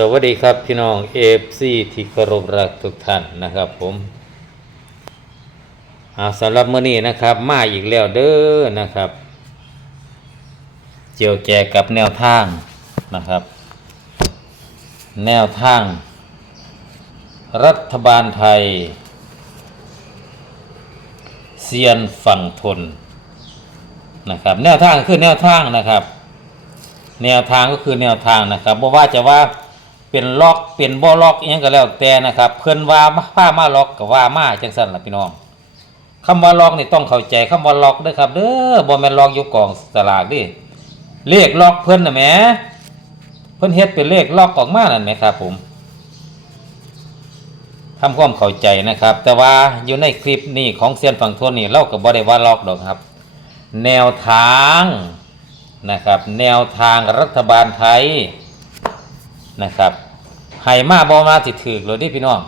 สวัสดีครับพี่น้องเอฟซีที่เคารพรักทุกท่านนะครับผมอ่าสำหรับมื้อนี้นะครับ มาอีกแล้วเด้อนะครับ เจียวแจกับแนวทางนะครับ แนวทาง รัฐบาลไทยเซียนฝั่งทนนะครับ แนวทางคือแนวทางนะครับแนวทางก็คือแนวทางนะครับบ่ว่าจะว่า เป็นล็อกเป็นบ่ล็อกอิหยังก็แล้วแต่นะครับเพิ่นว่าผ้ามาล็อกก็ว่ามาจังซั่นล่ะพี่น้องคำว่าล็อกนี่ต้องเข้าใจคำว่าล็อกด้อครับเด้อบ่แม่นล็อกอยู่กองสลากดิเลขล็อกเพิ่นน่ะแหมเพิ่นเฮ็ดเป็นเลขล็อกออกมานั่นแหมครับผมทำความเข้าใจนะครับ แต่ว่าอยู่ในคลิปนี้ของเซียนฝั่งทนนี่เราก็บ่ได้ว่าล็อกดอกครับ แนวทางนะครับ แนวทางรัฐบาลไทย นะครับให้มาบอมาสิถือเลยดิพี่น้อง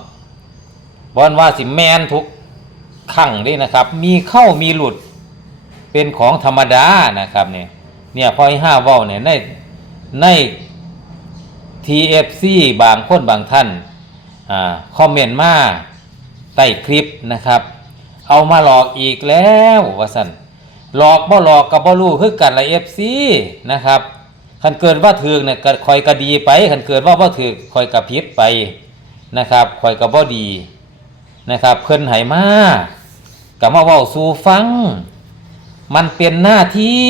บอลว่าสิแมนทุกขั้งดินะครับ มีเข้ามีหลุดเป็นของธรรมดานะครับเนี่ยเนี่ยพอให้ห้าเว้าเนี่ยในใน TFC บางคนบางท่านอ่าคอมเมนต์มาใต้คลิปนะครับ เอามาหลอกอีกแล้วว่าสันหลอกบ่หลอกกับบ่รู้คือกันละเอฟซีนะครับ คันเกิดว่าถือเนี่ยคอยกระดีไปคันเกิดว่าบ่าถือคอยกระพริบไปนะครับคอยกระบ่ดีนะครับ เพิ่นให้มากับมาว้าสู่ฟัง มันเป็นหน้าที่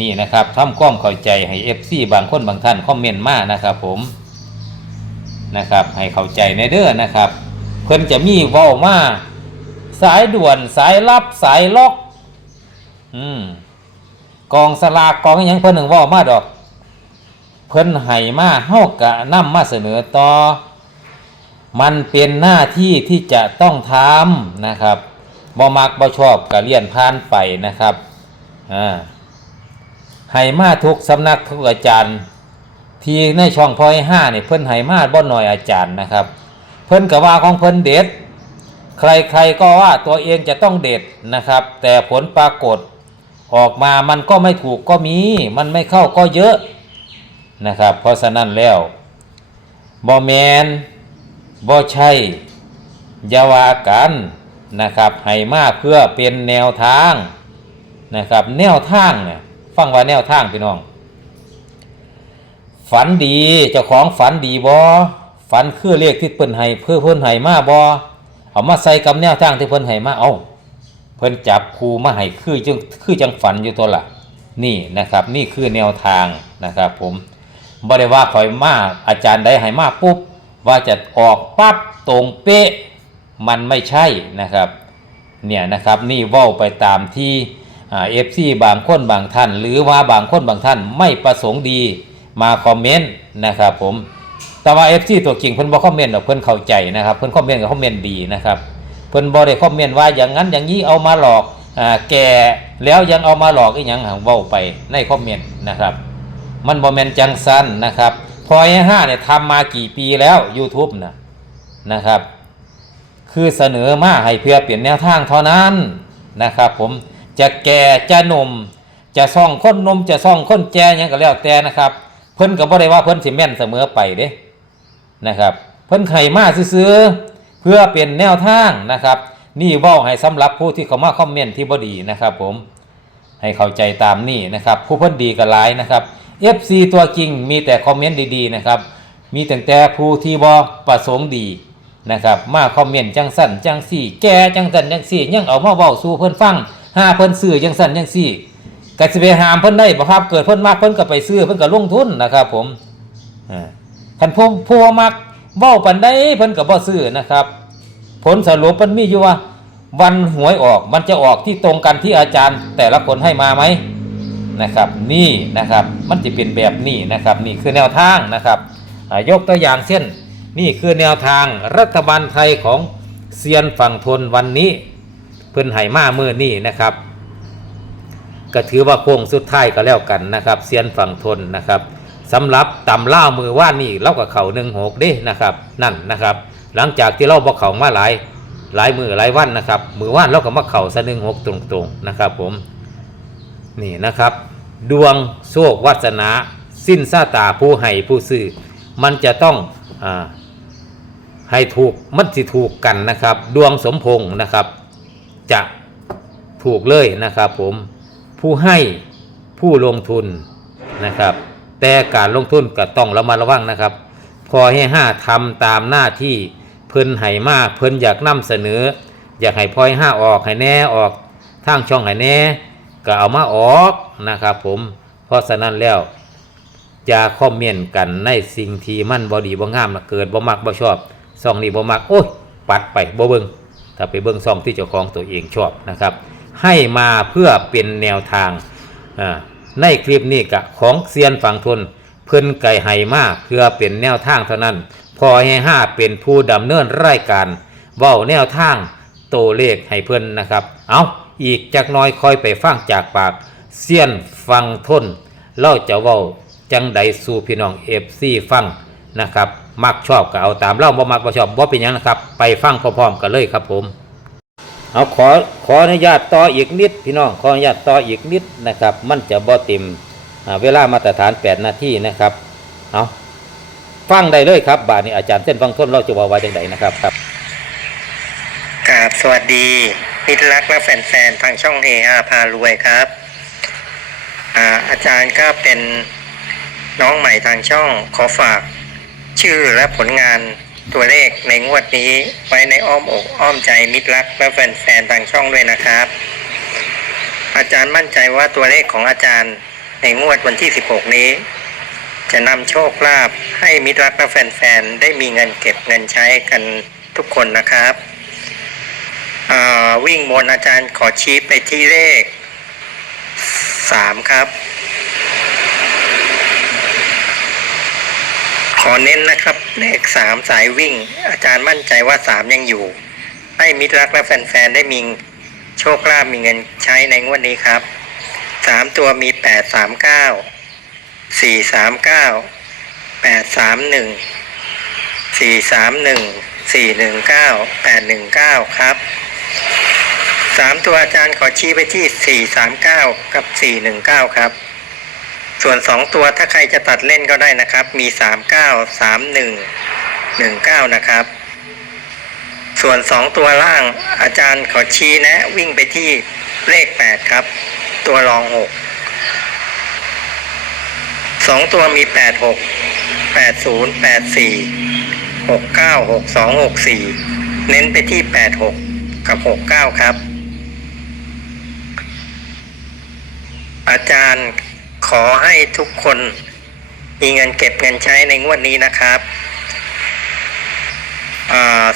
นี่นะครับทำความเข้าใจให้ FC บางคนบางท่านคอมเมนต์มานะครับ ผมนะครับให้เข้าใจในเด้อนะครับ เพิ่นจะมีว้ามาสายด่วนสายลับสายล็อก อืม กองสลากกองอหยังเพิ่นหนึ่งว่ามาดอก เพิ่นให้มาเฮากะนำมาเสนอต่อ มันเป็นหน้าที่ที่จะต้องทำนะครับบ่มักบ่ชอบกะเลี่ยนผ่านไปนะครับอ่าให้มาทุกสำนักทุกอาจารย์ ที่ในช่องพอยห้าเนี่ยเพิ่นให้มาบ่หน่อยอาจารย์นะครับ เพิ่นก็ว่าของเพิ่นเด็ดใครๆก็ว่าตัวเองจะต้องเด็ดนะครับ แต่ผลปรากฏ ออกมามันก็ไม่ถูกก็มี มันไม่เข้าก็เยอะนะครับ เพราะฉะนั้นแล้วบอแมนบอใช่ยาวากันนะครับให้มาเพื่อเป็นแนวทางนะครับ แนวทางเนี่ยฟังว่าแนวทางพี่น้อง ฝันดีเจ้าของฝันดีบอฝันคือเลขที่เพิ่นให้เพื่อเพิ่นให้มาบอเอามาใส่กับแนวทางที่เพิ่นให้มาเอา พิ่นจับครูมาให้คือจังคือจังฝันอยู่ตัวละนี่นะครับนี่คือแนวทางนะครับผมบ่ได้ว่าข่อยมาอาจารย์ใดให้มาปุ๊บว่าจะออกปั๊บตรงเป๊ะมันไม่ใช่นะครับเนี่ยนะครับนี่ว้าไปตามที่เอฟซีบางคนบางท่าน หรือว่าบางคนบางท่านไม่ประสงค์ดีมาคอมเมนต์นะครับผมแต่ว่า FC ตัวจริงเพิ่นบ่คอมเมนต์หรอกเพิ่นเข้าใจนะครับเพิ่นคอมเมนต์ก็คอมเมนต์ดีนะครับ เพิ่นบ่ได้คอมเมนต์ว่าอย่างนั้นอย่างนี้เอามาหลอกอ่าแก่แล้วยังเอามาหลอกอีหยังหังเว้าไปในคอมเมนต์นะครับ มันบ่แม่นจังซั่นนะครับพอยห้าเนี่ยทำมากี่ปีแล้ว YouTube นะนะครับ คือเสนอมาให้เพื่อเปลี่ยนแนวทางเท่านั้นนะครับ ผมจะแก่จะหนุ่มจะซ่องคนนมจะซ่องคนแก่หยังก็แล้วแต่นะครับ เพิ่นก็บ่ได้ว่าเพิ่นสิแม่นเสมอไปเด้นะครับ เพิ่นไข่มาซื้อ เพื่อเป็นแนวทางนะครับ นี่เว้าให้สำหรับผู้ที่เขามาคอมเมนต์ที่บดีนะครับผมให้เข้าใจตามนี่นะครับ ผู้เพิ่นดีก็หลายนะครับ FC ตัวจริงมีแต่คอมเมนต์ดีๆนะครับ มีแต่แต่ผู้ที่บ่ประสงค์ดีนะครับ มาคอมเมนต์จังสั่นจังสี่ แกจังสั่นจังสี่ ยังเอามาเว้าสู่เพิ่อนฟังหาเพิ่อนซื้อจังสั่นจังสี่ก็สิไปหามเพิ่นได้บ่ครับ เกิดเพิ่นมากเพิ่นก็ไปซื้อเพิ่นก็ลงทุนนะครับ ผมอ่าคันผู้ผู้มัก เว้าปันได้เพิ่นก็บ่ซื้อนะครับ ผลสรุปมันมีอยู่ว่า วันหวยออกมันจะออกที่ตรงกันที่อาจารย์ แต่ละคนให้มาไหมนะครับ นี่นะครับมันจะเป็นแบบนี้นะครับ นี่คือแนวทางนะครับยกตัวอย่างเช่น นี่คือแนวทางรัฐบาลไทยของเซียนฝั่งทนวันนี้ เพิ่นให้มาเมื่อนี่นะครับก็ถือว่าโค้งสุดท้ายก็แล้วกันนะครับเซียนฝั่งทนนะครับ สำหรับตำล่ามือว่านนี่เราก็เข่าหนึ่งหกเด้นะครับนั่นนะครับ หลังจากที่เราบอกเข่ามาหลายหลายมือหลายวันนะครับ มือว่านเราก็มาเข่าซะหนึ่งหกตรงๆนะครับผมนี่นะครับ ดวงโชควาสนา สิ้นซาตาผู้ให้ผู้ซื้อมันจะต้องอให้ถูกมันสิถูกกันนะครับ ดวงสมพงษ์นะครับ จะถูกเลยนะครับผมผู้ให้ผู้ลงทุนนะครับ แต่การลงทุนก็ต้องระมัดระวังนะครับ พอให้ห้าทำตามหน้าที่เพิ่นให้มากเพิ่นอยากนำเสนอ อยากให้พลอยห้าออกให้แน่ออกทางช่องให้แน่ก็เอามาออกนะครับผมเพราะฉะนั้นแล้วอย่าคอมเมนต์กันในสิ่งที่มันบ่ดีบ่งามนะเกิดบ่มักบ่ชอบซองนี้บ่มักโอ้ยปัดไปบ่เบิ่งถ้าไปเบิ่งซองที่เจ้าของตัวเองชอบนะครับ ให้มาเพื่อเป็นแนวทางอ่า ในคลิปนี้กะของเซียนฝั่งทนเพิ่นไก่ไห้มากเพื่อเป็นแนวทางเท่านั้น พอให้ห้าเป็นผู้ดำเนินรายการเว้าแนวทางโตวเลขให้เพิ่นนะครับ เอาอีกจักน้อยคอยไปฟังจากปากเซียนฟังทนเล่าจะเว้าจังใดสู่พี่น้องเอฟซีฟังนะครับ มักชอบก็เอาตามเล่าบ่มักบ่ชอบบ่เป็นยังนะครับ ไปฟังพร้อมๆกันเลยครับผม เอาขอขออนุญาตต่ออีกนิด พี่น้องขออนุญาตต่ออีกนิดนะครับ มันจะบ่เต็มอ่าเวลามาตรฐาน 8 นาทีนะครับเอาฟังได้เลยครับ บาทนี้อาจารย์เส้นฟังทนเราจะว่าไว้จังไดนะครับครับกราบสวัสดีมิตรรักและแฟนๆทางช่องเฮอาพารวยครับอาอาจารย์ก็เป็นน้องใหม่ทางช่องขอฝากชื่อและผลงาน ตัวเลขในงวดนี้ไว้ในอ้อมอกอ้อมใจมิตรรักและแฟนๆทางช่องด้วยนะครับ อาจารย์มั่นใจว่าตัวเลขของอาจารย์ในงวดวันที่ 16 นี้ จะนำโชคลาภให้มิตรรักและแฟนๆได้มีเงินเก็บเงินใช้กันทุกคนนะครับวิ่งบนอาจารย์ขอชี้ไปที่เลขสามครับ ขอเน้นนะครับ เลขสามสายวิ่ง อาจารย์มั่นใจว่าสามยังอยู่ ให้มิตรรักและแฟนๆ ได้มีโชคลาภมีเงินใช้ในงวดนี้ครับสามตัวมีแปดสามเก้าสี่สามเก้าแปดสามหนึ่งสี่สามหนึ่งสี่หนึ่งเก้าแปดหนึ่งเก้าครับสามตัวอาจารย์ขอชี้ไปที่สี่สามเก้ากับสี่หนึ่งเก้าครับ ส่วนสองตัวถ้าใครจะตัดเล่นก็ได้นะครับ มีสามเก้าสามหนึ่งหนึ่งเก้านะครับ ส่วนสองตัวล่างอาจารย์ขอชี้แนะ วิ่งไปที่เลขแปดครับ ตัวรองหกสองตัวมีแปดหกแปดศูนย์แปดสี่หกเก้าหกสองหกสี่เน้นไปที่แปดหกกับหกเก้าครับ อาจารย์ อให้ทุกคนมีเงินเก็บเงินใช้ในงวดนี้นะครับ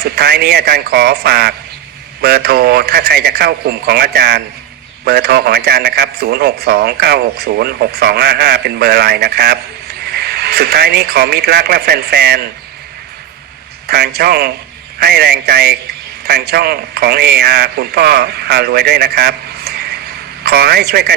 สุดท้ายนี้อาจารย์ขอฝากเบอร์โทร ถ้าใครจะเข้ากลุ่มของอาจารย์ เบอร์โทรของอาจารย์นะครับ 0629606255 เป็นเบอร์ไลน์นะครับ สุดท้ายนี้ขอมิตรรักและแฟนๆ ทางช่องให้แรงใจทางช่องของเออาคุณพ่อพารวยด้วยนะครับ ขอให้ช่วยกัน